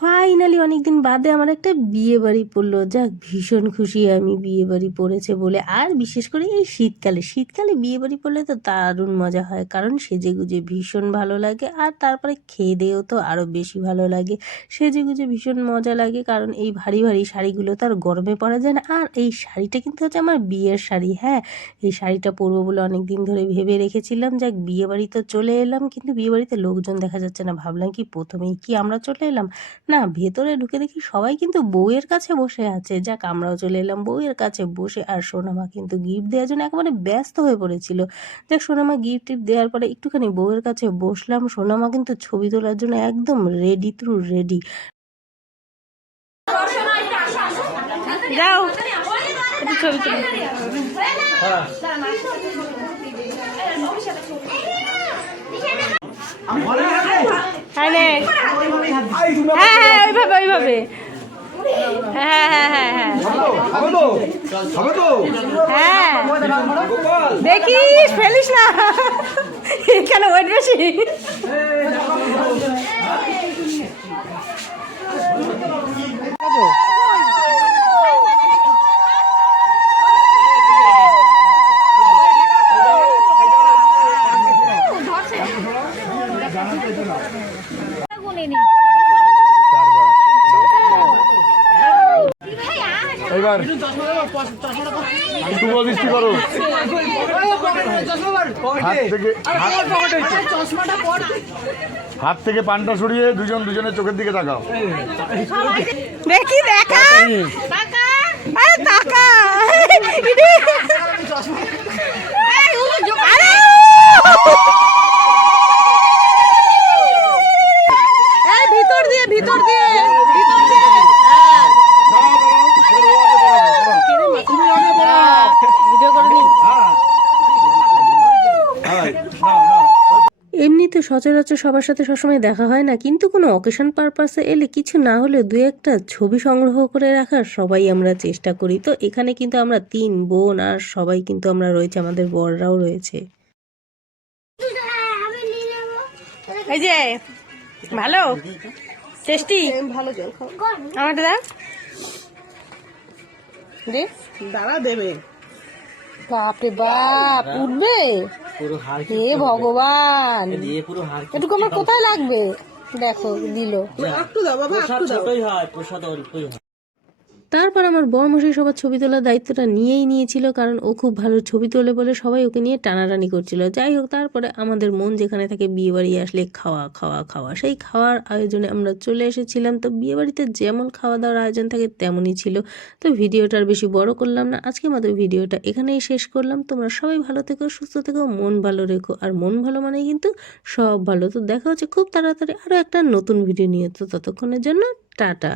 Finally অনেকদিন বাদে আমার একটা বিয়ে বাড়ি পড়ল। যাক, ভীষণ খুশি আমি বিয়ে বাড়ি পড়েছে বলে। আর বিশেষ করে এই শীতকালে। শীতকালে বিয়ে বাড়ি পড়লে তো দারুণ মজা হয়, কারণ সেজে গুজে ভীষণ ভালো লাগে। আর তারপরে খেয়ে দেয়েও তো আরও বেশি ভালো লাগে। সেজে গুজে ভীষণ মজা লাগে, কারণ এই ভারী ভারী শাড়িগুলো তো আর গরমে পরা যায় না। আর এই শাড়িটা কিন্তু হচ্ছে আমার বিয়ের শাড়ি হ্যাঁ? এই শাড়িটা পরবো বলে অনেক দিন ধরে ভেবে রেখেছিলাম। যাক বিয়ে বাড়ি তো চলে এলাম, কিন্তু বিয়ে বাড়িতে লোকজন দেখা যাচ্ছে না। ভাবলাম কি প্রথমেই কি আমরা চলে এলাম? না ভেতরে ঢুকে দেখি সবাই কিন্তু বউয়ের কাছে বসে আছে। যাক আমরাও চলে এলাম বউয়ের কাছে বসে। আর সোনামা কিন্তু গিফট দেওয়ার জন্য একেবারে ব্যস্ত হয়ে পড়েছিল। দেখ সোনামা গিফট টিফট দেওয়ার পরে একটুখানি বউয়ের কাছে বসলাম। সোনামা কিন্তু ছবি তোলার জন্য একদম রেডি থ্রু রেডি যাও ছবি তুলো। হ্যাঁ হ্যাঁ হ্যাঁ ওইভাবে ওইভাবে। হ্যাঁ হ্যাঁ হ্যাঁ হ্যাঁ। হ্যাঁ। দেখিস ফেলিস না। কেন ওয়েট বেশি? এবার শুভ দৃষ্টি করো। হাত থেকে পানটা সরিয়ে দুজন দুজনের চোখের দিকে তাকাও। দেখি দেখা। আরে টাকা এই ভিতর দিয়ে ভিতর দিয়ে ভিতর দিয়ে। ভিডিও করে নি এমনিতে সচরাচর সবার সাথে সবসময় দেখা হয় না কিন্তু কোনো অকেশন পারপাসে এলে কিছু না হলে দু একটা ছবি সংগ্রহ করে রাখার সবাই আমরা চেষ্টা করি। তো এখানে কিন্তু আমরা তিন বোন আর সবাই কিন্তু আমরা রয়েছে আমাদের বড়রাও রয়েছে। এই যে ভালো? টেস্টি? ভালো জল খাও। আমারটা দে। দাঁড়া দেবে। বাপরে বাপ উঠবে? হে ভগবান। এটুকু আমার কোথায় লাগবে? দেখো দিল। একটু দাও বাবা একটু দাও। তারপর আমার বরমশাই সবার ছবি তোলার দায়িত্বটা নিয়েই নিয়েছিল, কারণ ও খুব ভালো ছবি তোলে বলে সবাই ওকে নিয়ে টানাটানি করছিল। যাই হোক, তারপরে আমাদের মন যেখানে থাকে বিয়ে বাড়ি আসলে খাওয়া খাওয়া খাওয়া। সেই খাওয়ার আয়োজনে আমরা চলে এসেছিলাম। তো বিয়ে বাড়িতে যেমন খাওয়া দাওয়ার আয়োজন থাকে তেমনই ছিল। তো ভিডিওটা আর বেশি বড় করলাম না। আজকে আমাদের ভিডিওটা এখানেই শেষ করলাম। তোমরা সবাই ভালো থেকো, সুস্থ থেকো, মন ভালো রেখো। আর মন ভালো মানেই কিন্তু সব ভালো। তো দেখা হচ্ছে খুব তাড়াতাড়ি আরও একটা নতুন ভিডিও নিয়ে। তো ততক্ষণের জন্য টাটা।